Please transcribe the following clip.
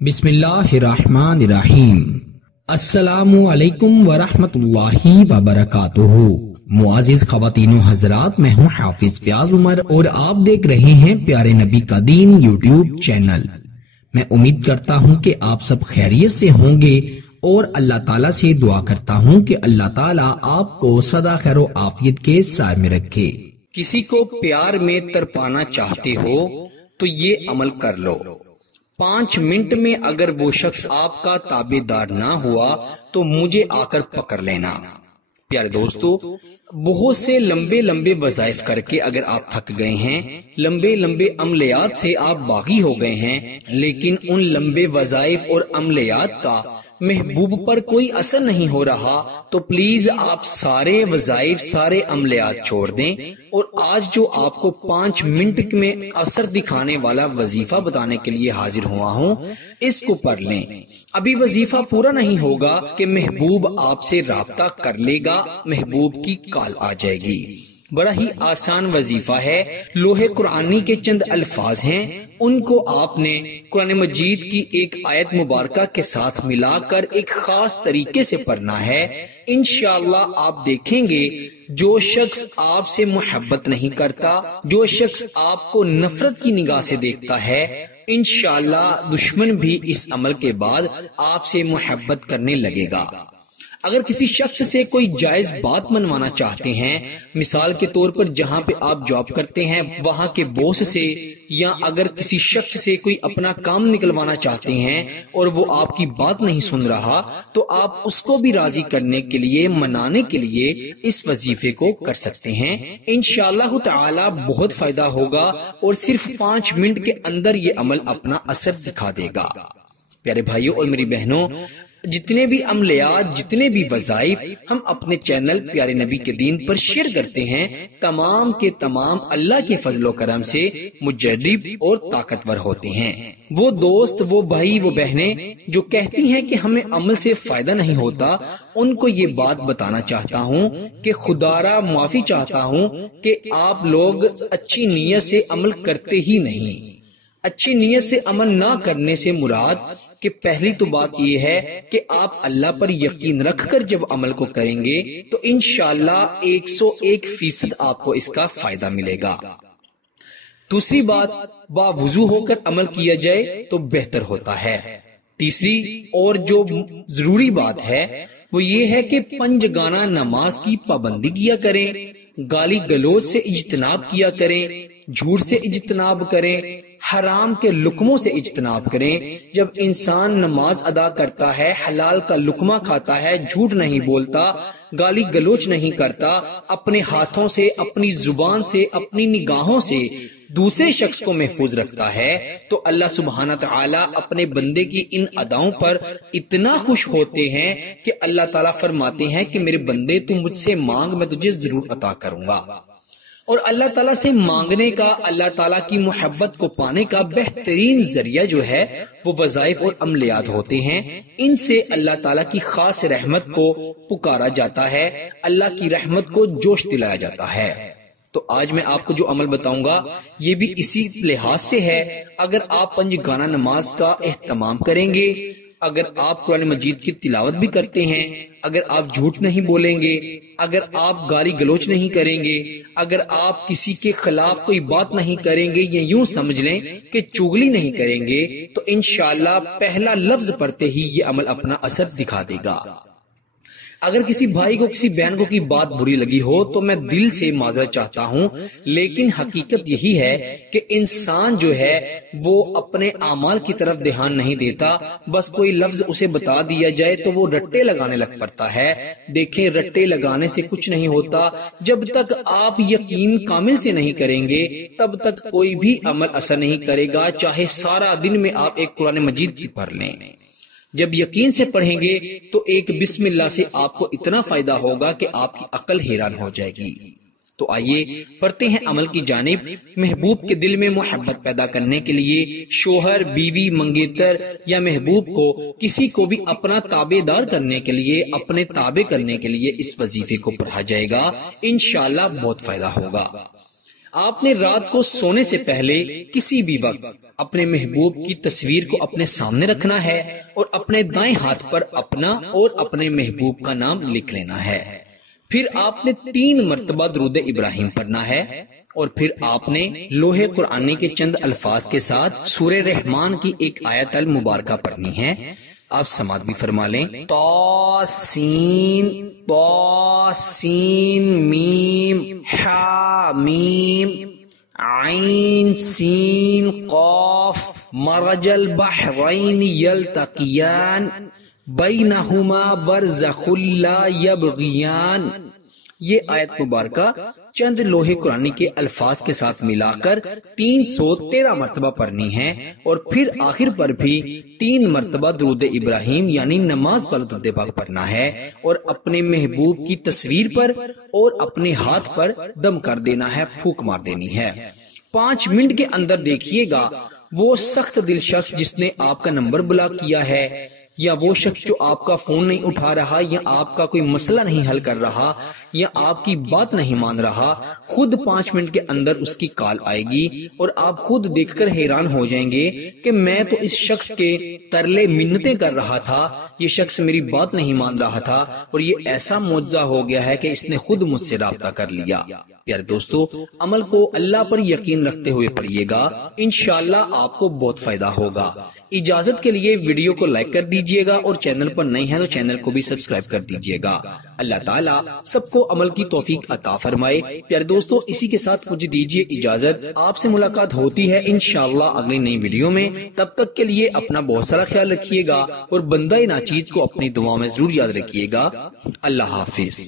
बिस्मिल्लाहिर्रहमानिर्रहीम। अस्सलामु अलैकुम वरहमतुल्लाहि वबरकातुहू। मुआजिज ख़वातीन व हज़रात, मैं हूँ हाफिज फयाज उमर और आप देख रहे हैं प्यारे नबी का दीन यूट्यूब चैनल। मैं उम्मीद करता हूँ कि आप सब खैरियत से होंगे और अल्लाह ताला से दुआ करता हूँ कि अल्लाह ताला आपको सदा खैर व आफियत के साए में रखे। किसी को प्यार में तरपाना चाहते हो तो ये अमल कर लो। 5 मिनट में अगर वो शख्स आपका ताबेदार ना हुआ तो मुझे आकर पकड़ लेना। प्यारे दोस्तों, बहुत से लंबे लंबे वज़ाइफ करके अगर आप थक गए हैं, लंबे लंबे अमलियात से आप बागी हो गए हैं, लेकिन उन लंबे वज़ाइफ और अमलियात का महबूब पर कोई असर नहीं हो रहा, तो प्लीज आप सारे वज़ाइफ सारे अमलियात छोड़ दें और आज जो आपको 5 मिनट में असर दिखाने वाला वजीफा बताने के लिए हाजिर हुआ हूँ, इसको पढ़ लें। अभी वजीफा पूरा नहीं होगा कि महबूब आपसे राब्ता कर लेगा, महबूब की कॉल आ जाएगी। बड़ा ही आसान वजीफा है। लोहे कुरानी के चंद अल्फाज हैं, उनको आपने कुरान मजीद की एक आयत मुबारका के साथ मिलाकर एक खास तरीके से पढ़ना है। इंशाअल्लाह आप देखेंगे जो शख्स आपसे मोहब्बत नहीं करता, जो शख्स आपको नफरत की निगाह से देखता है, इंशाअल्लाह दुश्मन भी इस अमल के बाद आपसे मोहब्बत करने लगेगा। अगर किसी शख्स से कोई जायज बात मनवाना चाहते हैं, मिसाल के तौर पर जहाँ पे आप जॉब करते हैं वहाँ के बॉस से, या अगर किसी शख्स से कोई अपना काम निकलवाना चाहते हैं और वो आपकी बात नहीं सुन रहा, तो आप उसको भी राजी करने के लिए, मनाने के लिए इस वजीफे को कर सकते हैं। इंशाअल्लाह ताला बहुत फायदा होगा और सिर्फ 5 मिनट के अंदर ये अमल अपना असर दिखा देगा। प्यारे भाइयों और मेरी बहनों, जितने भी अमलियात, जितने भी वज़ाइफ हम अपने चैनल प्यारे नबी के दीन पर शेयर करते हैं, तमाम के तमाम अल्लाह के फजलो करम से मुजर्रिब और ताकतवर होते हैं। वो दोस्त, वो भाई, वो बहनें जो कहती हैं कि हमें अमल से फायदा नहीं होता, उनको ये बात बताना चाहता हूँ कि खुदारा माफी चाहता हूँ कि आप लोग अच्छी नीयत से अमल करते ही नहीं। अच्छी नीयत से अमल ना करने से मुराद कि पहली तो बात यह है कि आप अल्लाह पर यकीन रखकर जब अमल को करेंगे तो इंशाअल्लाह 101% आपको इसका फायदा मिलेगा। दूसरी बात, बावुजू होकर अमल किया जाए तो बेहतर होता है। तीसरी और जो जरूरी बात है वो ये है कि पंजगाना नमाज की पाबंदी किया करें, गाली गलोच से इज्तनाब किया करें, झूठ से इज्तनाब करें, हराम के लुकमों से इज्तनाब करें। जब इंसान नमाज अदा करता है, हलाल का लुकमा खाता है, झूठ नहीं बोलता, गाली गलोच नहीं करता, अपने हाथों से, अपनी जुबान से, अपनी निगाहों से दूसरे शख्स को महफूज रखता है, तो अल्लाह सुब्हाना तआला अपने बंदे की इन अदाओं पर इतना खुश होते हैं कि अल्लाह ताला फरमाते हैं कि मेरे बंदे तू मुझसे मांग, मैं तुझे जरूर अता करूंगा। और अल्लाह ताला से मांगने का, अल्लाह ताला की मोहब्बत को पाने का बेहतरीन जरिया जो है वो वज़ाइफ और अमलियात होते हैं। इनसे अल्लाह ताला की खास रहमत को पुकारा जाता है, अल्लाह की रहमत को जोश दिलाया जाता है। तो आज मैं आपको जो अमल बताऊंगा ये भी इसी लिहाज से है। अगर आप पंजगाना नमाज का एहतमाम करेंगे, अगर आप कुरान मजीद की तिलावत भी करते हैं, अगर आप झूठ नहीं बोलेंगे, अगर आप गाली गलोच नहीं करेंगे, अगर आप किसी के खिलाफ कोई बात नहीं करेंगे, या यूं समझ लें कि चुगली नहीं करेंगे, तो इंशाअल्लाह पहला लफ्ज पढ़ते ही ये अमल अपना असर दिखा देगा। अगर किसी भाई को, किसी बहन को की बात बुरी लगी हो तो मैं दिल से माजरत चाहता हूँ, लेकिन हकीकत यही है कि इंसान जो है वो अपने आमाल की तरफ ध्यान नहीं देता। बस कोई लफ्ज उसे बता दिया जाए तो वो रट्टे लगाने लग पड़ता है। देखें, रट्टे लगाने से कुछ नहीं होता। जब तक आप यकीन कामिल से नहीं करेंगे तब तक कोई भी अमल असर नहीं करेगा, चाहे सारा दिन में आप एक कुरान मजीद भी पढ़ लें। जब यकीन से पढ़ेंगे तो एक बिस्मिल्लाह से आपको इतना फायदा होगा कि आपकी अकल हैरान हो जाएगी। तो आइए पढ़ते हैं अमल की जानिब। महबूब के दिल में मोहब्बत पैदा करने के लिए शोहर, बीवी, मंगेतर या महबूब को किसी को भी अपना ताबेदार करने के लिए, अपने ताबे करने के लिए इस वजीफे को पढ़ा जाएगा। इंशाअल्लाह बहुत फायदा होगा। آپ نے رات کو سونے سے پہلے کسی بھی وقت اپنے محبوب کی تصویر کو اپنے سامنے رکھنا ہے اور اپنے دائیں ہاتھ پر اپنا اور اپنے محبوب کا نام لکھ لینا ہے۔ پھر آپ نے 3 مرتبہ درود ابراہیم پڑھنا ہے اور پھر آپ نے لوح قرآنی کے چند الفاظ کے ساتھ سورہ رحمان کی ایک آیت المبارکہ پڑھنی ہے۔ آپ سماعت بھی فرما لیں۔ طاسین میم حامیم عین سین قاف مرج البحرین یلتقیان بینہما برزخ لا یبغیان۔ یہ آیت مبارکہ چند لوح قرآنی کے الفاظ کے ساتھ ملا کر 313 مرتبہ پڑھنی ہے اور پھر آخر پر بھی 3 مرتبہ درود ابراہیم یعنی نماز والا درود پاک پڑھنا ہے اور اپنے محبوب کی تصویر پر اور اپنے ہاتھ پر دم کر دینا ہے، پھونک مار دینی ہے۔ 5 منٹ کے اندر دیکھیے گا وہ سخت دل شخص جس نے آپ کا نمبر بلاک کیا ہے، یا وہ شخص جو آپ کا فون نہیں اٹھا رہا، یا آپ کا کوئی مسئلہ نہیں حل کر رہا، یا آپ کی بات نہیں مان رہا، خود 5 منٹ کے اندر اس کی کال آئے گی اور آپ خود دیکھ کر حیران ہو جائیں گے کہ میں تو اس شخص کے ترلے منتیں کر رہا تھا، یہ شخص میری بات نہیں مان رہا تھا اور یہ ایسا معجزہ ہو گیا ہے کہ اس نے خود مجھ سے رابطہ کر لیا۔ پیارے دوستو، عمل کو اللہ پر یقین رکھتے ہوئے پڑھیے گا، انشاءاللہ آپ کو بہت فائدہ ہوگا۔ اجازت کے لیے ویڈیو کو لائک کر دیجئے گا اور چینل پر نئے ہیں تو چینل کو بھی سبسکرائب کر دیجئے گا۔ اللہ تعالیٰ سب کو عمل کی توفیق عطا فرمائے۔ پیارے دوستو، اسی کے ساتھ مجھے دیجئے اجازت، آپ سے ملاقات ہوتی ہے انشاءاللہ اگلی نئی ویڈیو میں۔ تب تک کے لیے اپنا بہت سارا خیال رکھیے گا اور بندہ ناچیز کو اپنی دعاؤں میں ضرور یاد رکھیے گا۔ اللہ حافظ۔